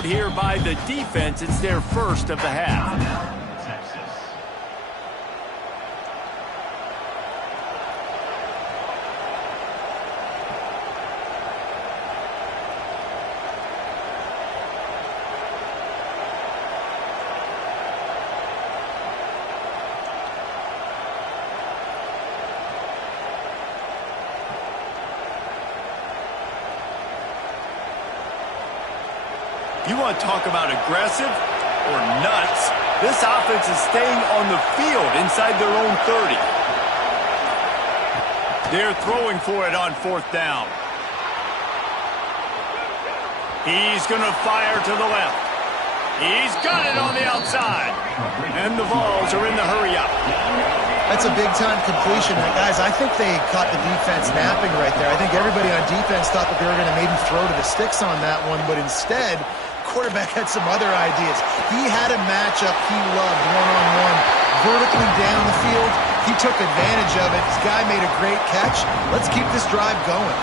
timeout here by the defense. It's their first of the half. You want to talk about aggressive or nuts? This offense is staying on the field inside their own 30. They're throwing for it on fourth down. He's going to fire to the left. He's got it on the outside. And the Vols are in the hurry-up. That's a big-time completion. Guys, I think they caught the defense napping right there. I think everybody on defense thought that they were going to maybe throw to the sticks on that one, but instead, quarterback had some other ideas. He had a matchup he loved, one-on-one, vertically down the field. He took advantage of it. This guy made a great catch. Let's keep this drive going.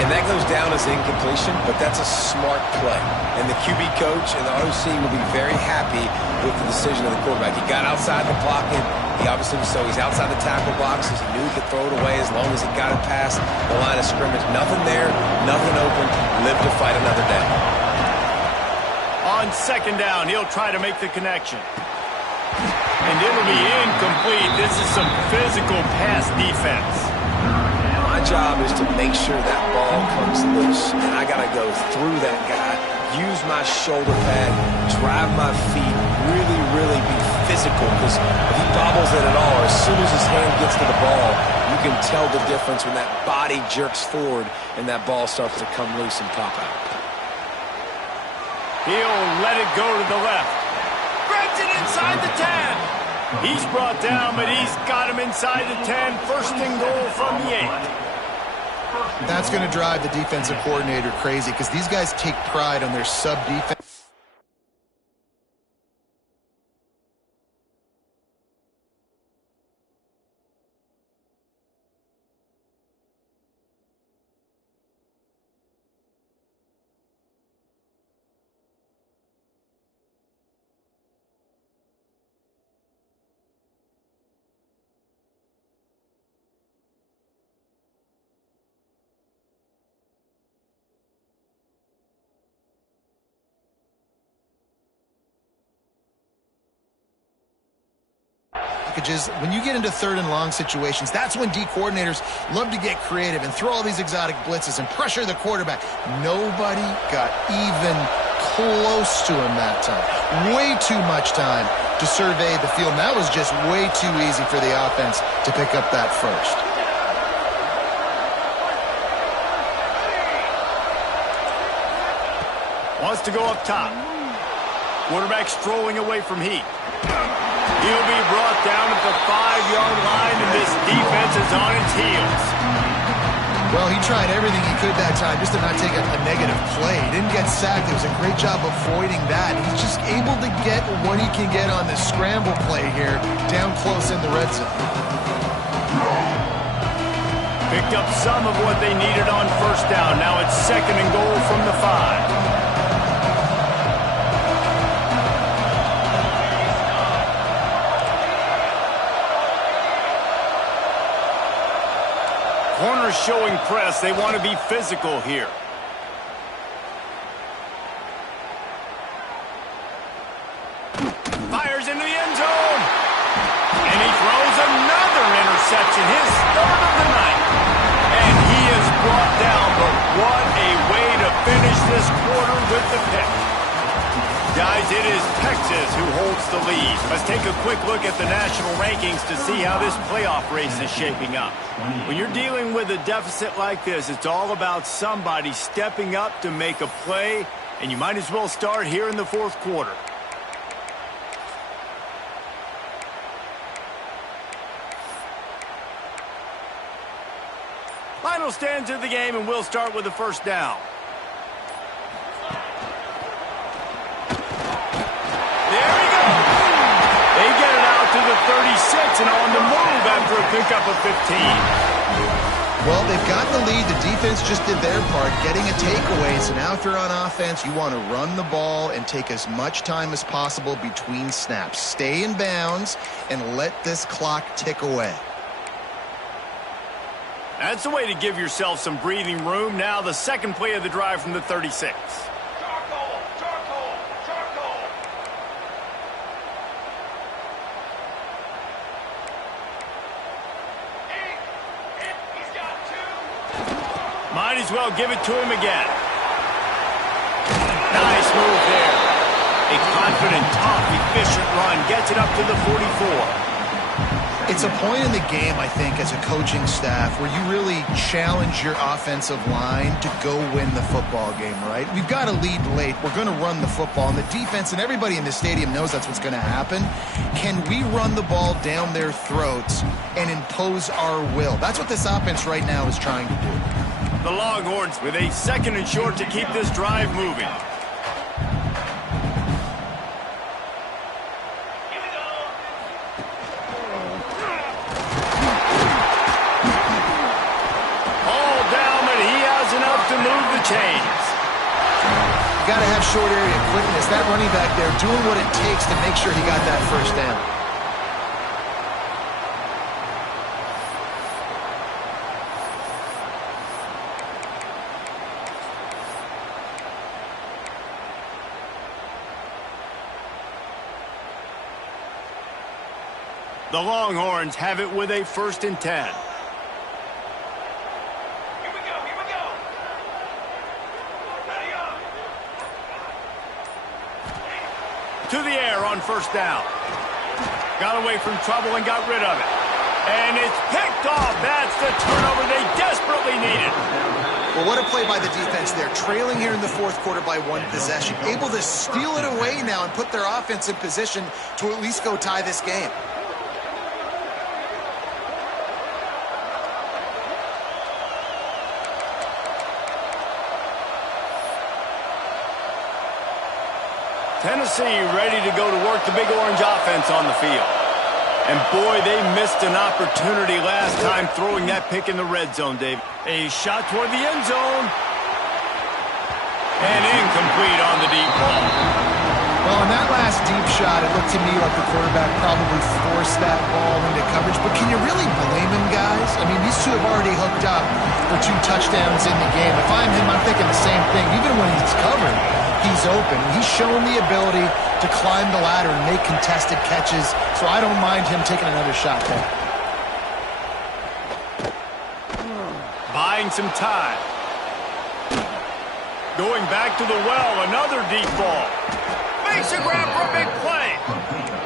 And that goes down as incompletion, but that's a smart play. And the QB coach and the OC will be very happy with the decision of the quarterback. He got outside the pocket. He obviously so he's outside the tackle boxes. He knew he could throw it away as long as he got it past the line of scrimmage. Nothing there, nothing open. Live to fight another down. On second down, he'll try to make the connection. And it'll be incomplete. This is some physical pass defense. My job is to make sure that ball comes loose, and I got to go through that guy, use my shoulder pad, drive my feet, really be physical, because if he bobbles it at all, as soon as his hand gets to the ball, you can tell the difference when that body jerks forward and that ball starts to come loose and pop out. He'll let it go to the left. Grabs it inside the 10. He's brought down, but he's got him inside the 10. First and goal from the 8. That's going to drive the defensive coordinator crazy because these guys take pride on their sub-defense. When you get into third and long situations, that's when D coordinators love to get creative and throw all these exotic blitzes and pressure the quarterback. Nobody got even close to him that time. Way too much time to survey the field. And that was just way too easy for the offense to pick up that first. Wants to go up top. Quarterback strolling away from heat. He'll be brought down at the 5-yard line, and this defense is on its heels. Well, he tried everything he could that time just to not take a negative play. He didn't get sacked. It was a great job avoiding that. He's just able to get what he can get on this scramble play here down close in the red zone. Picked up some of what they needed on first down. Now it's second and goal from the 5. Corners showing press. They want to be physical here. Fires into the end zone. And he throws another interception. His third of the night. And he is brought down. But what a way to finish this quarter with the pick. Guys, it is Texas who holds the lead. Let's take a quick look at the national rankings to see how this playoff race is shaping up. When you're dealing with a deficit like this, it's all about somebody stepping up to make a play, and you might as well start here in the fourth quarter. Final stanza of the game, and we'll start with the first down. They get it out to the 36 and on the move after a pickup of 15. Well, they've got the lead. The defense just did their part, getting a takeaway. So now if you're on offense, you want to run the ball and take as much time as possible between snaps. Stay in bounds and let this clock tick away. That's the way to give yourself some breathing room. Now the second play of the drive from the 36. Might as well give it to him again. Nice move there. A confident, tough, efficient run gets it up to the 44. It's a point in the game, I think, as a coaching staff where you really challenge your offensive line to go win the football game, right? We've got to lead late. We're going to run the football. And the defense and everybody in the stadium knows that's what's going to happen. Can we run the ball down their throats and impose our will? That's what this offense right now is trying to do. The Longhorns with a second and short to keep this drive moving. Chains. Got to have short area quickness. That running back there doing what it takes to make sure he got that first down. The Longhorns have it with a 1st and 10. To the air on 1st down. Got away from trouble and got rid of it. And it's picked off. That's the turnover they desperately needed. Well, what a play by the defense there. Trailing here in the 4th quarter by 1 possession. Able to steal it away now and put their offense in position to at least go tie this game. Tennessee ready to go to work the Big Orange offense on the field. And boy, they missed an opportunity last time throwing that pick in the red zone, Dave. A shot toward the end zone. And incomplete on the deep ball. Well, on that last deep shot, it looked to me like the quarterback probably forced that ball into coverage. But can you really blame him, guys? I mean, these two have already hooked up for 2 touchdowns in the game. If I'm him, I'm thinking the same thing. Even when he's covered, he's open. He's shown the ability to climb the ladder and make contested catches, so I don't mind him taking another shot there. Buying some time. Going back to the well, another deep ball. Makes a grab for a big play.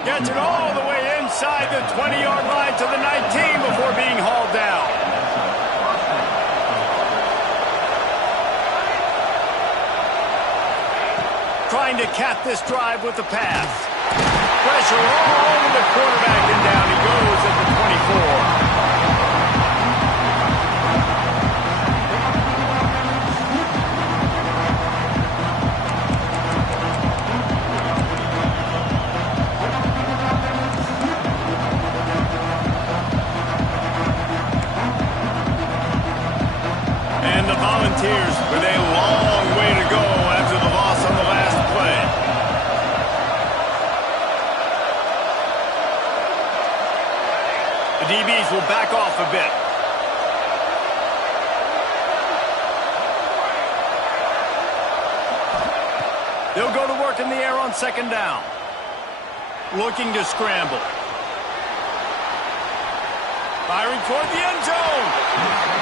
Gets it all the way inside the 20-yard line to the 19 before being hauled down. Trying to cap this drive with the pass. Pressure all over the quarterback, and down he goes at the 24. And the Volunteers with a long way to go after the loss on the last play. The DBs will back off a bit. They'll go to work in the air on 2nd down. Looking to scramble. Firing toward the end zone.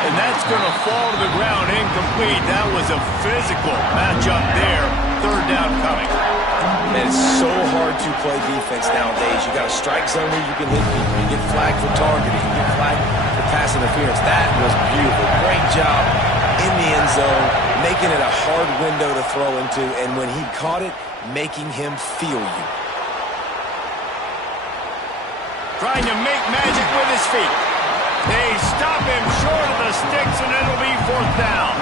And that's going to fall to the ground incomplete. That was a physical matchup there. 3rd down coming. Man, it's so hard to play defense nowadays. You got a strike zone here, you can hit people. You get flagged for targeting. You get flagged for pass interference. That was beautiful. Great job in the end zone, making it a hard window to throw into. And when he caught it, making him feel you. Trying to make magic with his feet. They stop him short of the sticks, and it'll be 4th down.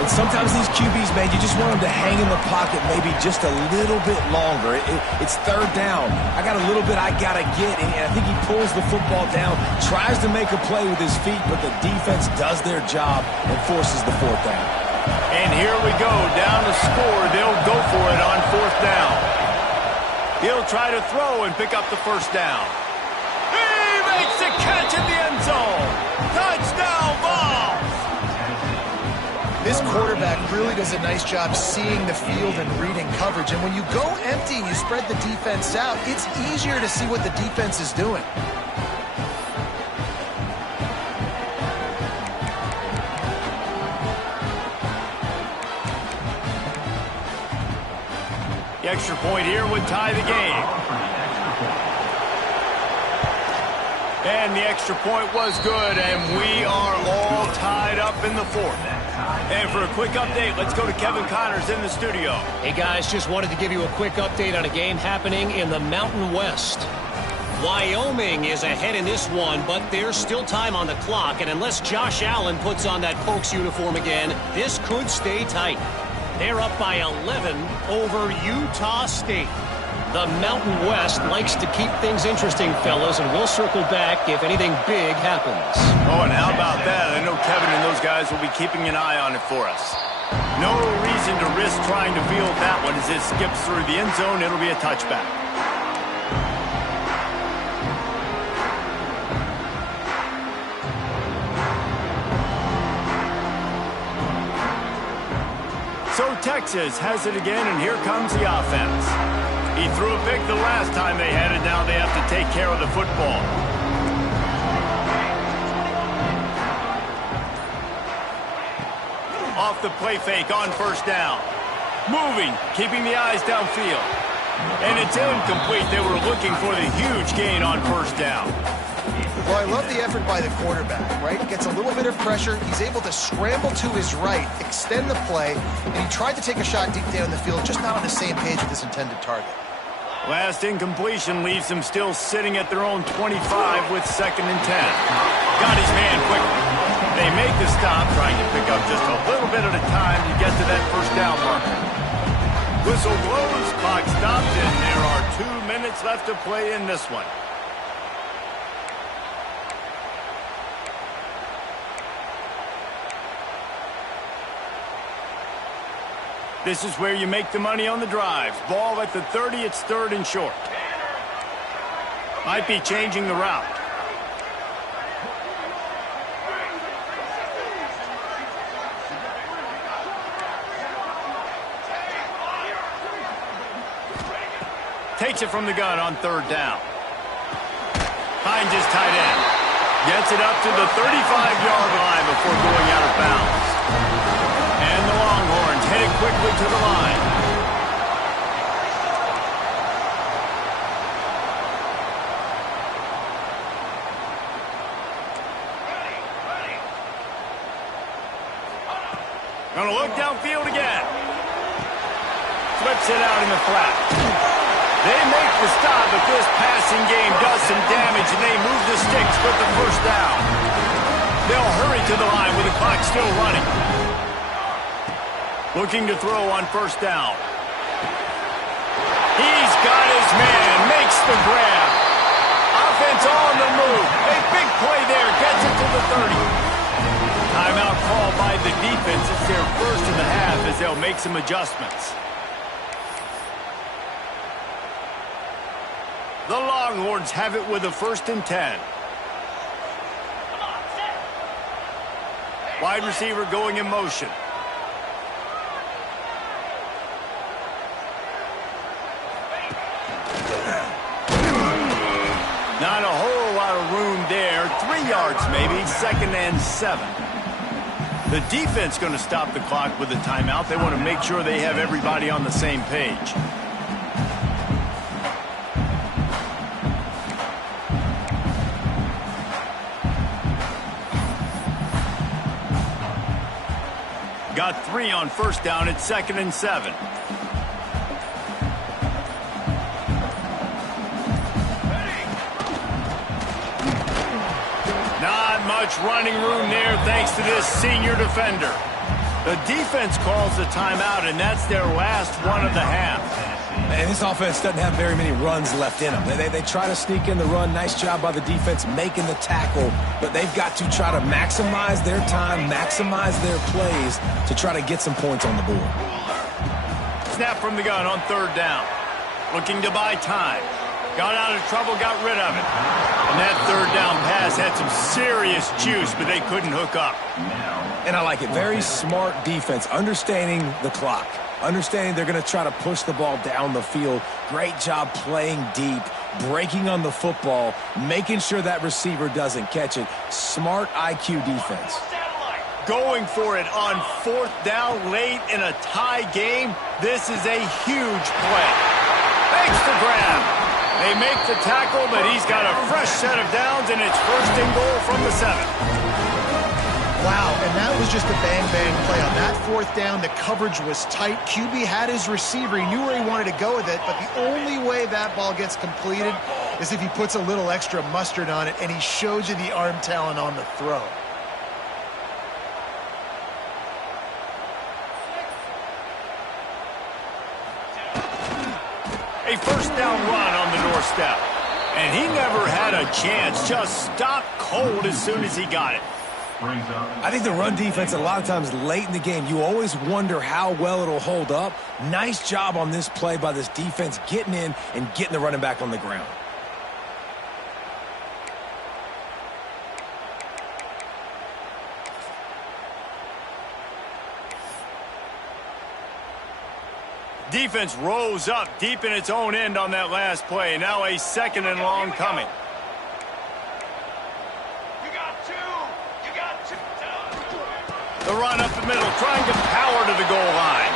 And sometimes these QBs, man, you just want them to hang in the pocket maybe just a little bit longer. It's third down. I got a little bit I got to get, and I think he pulls the football down, tries to make a play with his feet, but the defense does their job and forces the fourth down. And here we go, down to score. They'll go for it on fourth down. He'll try to throw and pick up the first down. He makes the catch in the end zone. Touchdown, Vols! This quarterback really does a nice job seeing the field and reading coverage. And when you go empty and you spread the defense out, it's easier to see what the defense is doing. The extra point here would tie the game. And the extra point was good, and we are all tied up in the fourth. And for a quick update, let's go to Kevin Connors in the studio. Hey guys, just wanted to give you a quick update on a game happening in the Mountain West. Wyoming is ahead in this one, but there's still time on the clock, and unless Josh Allen puts on that Pokes uniform again, this could stay tight. They're up by 11 over Utah State. The Mountain West likes to keep things interesting, fellas, and we'll circle back if anything big happens. Oh, and how about that? I know Kevin and those guys will be keeping an eye on it for us. No reason to risk trying to field that one as it skips through the end zone. It'll be a touchback. So Texas has it again, and here comes the offense. He threw a pick the last time they had it. Now they have to take care of the football. Off the play fake on first down. Moving, keeping the eyes downfield. And it's incomplete. They were looking for the huge gain on first down. Well, I love the effort by the quarterback, right? He gets a little bit of pressure. He's able to scramble to his right, extend the play, and he tried to take a shot deep down the field, just not on the same page with his intended target. Last incompletion leaves them still sitting at their own 25 with 2nd and 10. Got his man quickly. They make the stop, trying to pick up just a little bit at a time to get to that first down marker. Whistle blows, clock stopped, and there are 2 minutes left to play in this one. This is where you make the money on the drives. Ball at the 30, it's 3rd and short. Might be changing the route. Takes it from the gun on 3rd down. Finds his tight end. Gets it up to the 35-yard line before going out of bounds. And the Longhorns headed quickly to the line. Gonna look downfield again. Flips it out in the flat. They make the stop, but this passing game does some damage, and they move the sticks with the first down. They'll hurry to the line with the clock still running. Looking to throw on first down. He's got his man, makes the grab. Offense on the move. A big play there, gets it to the 30. Timeout called by the defense. It's their first in the half as they'll make some adjustments. The Longhorns have it with a 1st and 10. Wide receiver going in motion. Not a whole lot of room there. 3 yards maybe. 2nd and 7. The defense going to stop the clock with a timeout. They want to make sure they have everybody on the same page. Got 3 on first down. It's 2nd and 7. Not much running room there thanks to this senior defender. The defense calls the timeout, and that's their last one of the half. And this offense doesn't have very many runs left in them. They try to sneak in the run. Nice job by the defense making the tackle. But they've got to try to maximize their time, maximize their plays to try to get some points on the board. Snap from the gun on third down. Looking to buy time. Got out of trouble, got rid of it. And that third down pass had some serious juice, but they couldn't hook up. And I like it. Very smart defense, understanding the clock. Understanding they're going to try to push the ball down the field. Great job playing deep, breaking on the football, making sure that receiver doesn't catch it. Smart IQ defense. Going for it on fourth down late in a tie game. This is a huge play. Makes the grab. They make the tackle, but he's got a fresh set of downs, and it's first and goal from the 7. Wow, and that was just a bang-bang play. On that fourth down, the coverage was tight. QB had his receiver. He knew where he wanted to go with it, but the only way that ball gets completed is if he puts a little extra mustard on it, and he shows you the arm talent on the throw. A first down run on the doorstep. And he never had a chance. Just stopped cold as soon as he got it. I think the run defense, a lot of times late in the game, you always wonder how well it'll hold up. Nice job on this play by this defense getting in and getting the running back on the ground. Defense rose up deep in its own end on that last play. Now a second and long coming. The run up the middle, trying to power to the goal line.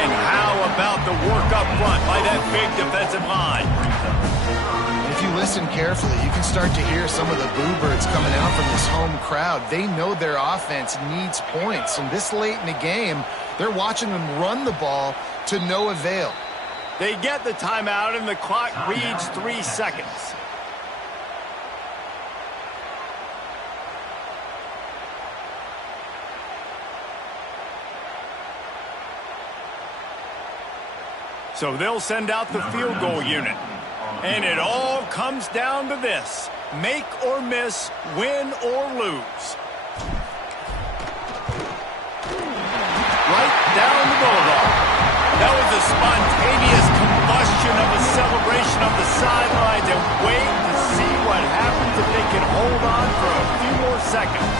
And how about the work up front by that big defensive line? If you listen carefully, you can start to hear some of the boo birds coming out from this home crowd. They know their offense needs points, and this late in the game, they're watching them run the ball to no avail. They get the timeout, and the clock reads 3 seconds. So they'll send out the field goal unit. And it all comes down to this. Make or miss, win or lose. Right down the boulevard. That was a spontaneous combustion of a celebration of the sidelines, and wait to see what happens if they can hold on for a few more seconds.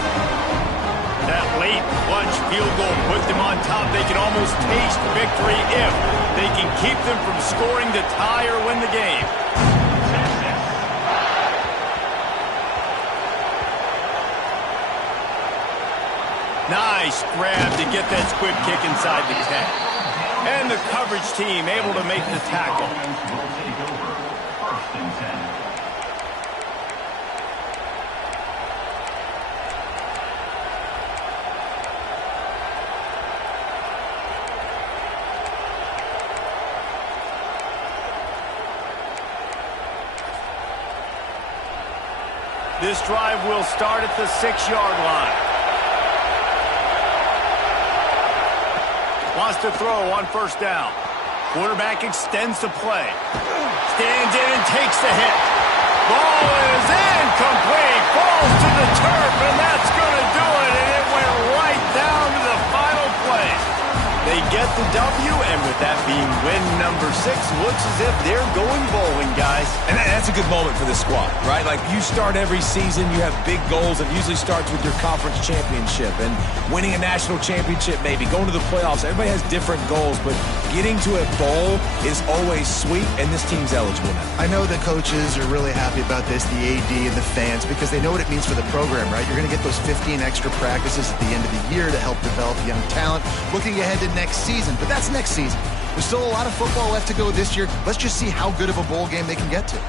That late clutch field goal put them on top. They can almost taste victory if they can keep them from scoring to tie or win the game. Nice grab to get that squib kick inside the 10. And the coverage team able to make the tackle. This drive will start at the 6-yard line. Wants to throw on first down. Quarterback extends the play. Stands in and takes the hit. Ball is incomplete. Falls to the turf, and that's going to do it. And it went right down to the final play. They get the W, and with that being win number 6, looks as if they're going bowling, guys. And that's a good moment for this squad, right? Like, you start every season, you have big goals. It usually starts with your conference championship and winning a national championship, maybe going to the playoffs. Everybody has different goals, but getting to a bowl is always sweet, and this team's eligible now. I know the coaches are really happy about this, the AD and the fans, because they know what it means for the program, right? You're going to get those 15 extra practices at the end of the year to help develop young talent. Looking ahead to next season, but that's next season. There's still a lot of football left to go this year. Let's just see how good of a bowl game they can get to.